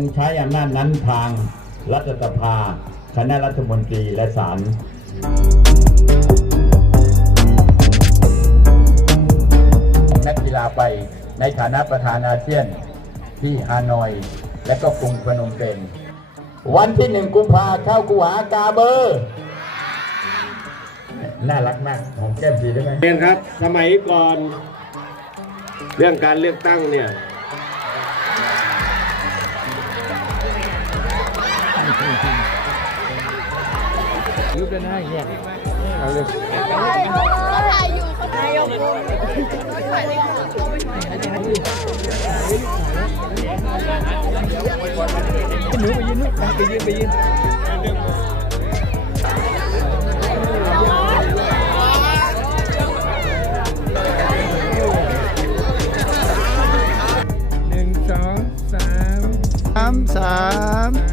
งใช้อำนั้นทางรัฐสภา คณะรัฐมนตรีและศาลนักกีฬาไปในฐานะประธานอาเซียนที่ฮานอย และก็กรุงพนมเปญวันที่หนึ่งกุมภาเข้ากูหากาเบอร์น่ารักมากหอมแก้มดีได้ไหมเรียนครับ สมัยก่อน เรื่องการเลือกตั้งเนี่ย ยุบเขาถ่ายอยู่เขาถ่ายอยู่ถ่ายในกล้องหนึ่งสองสามสามสา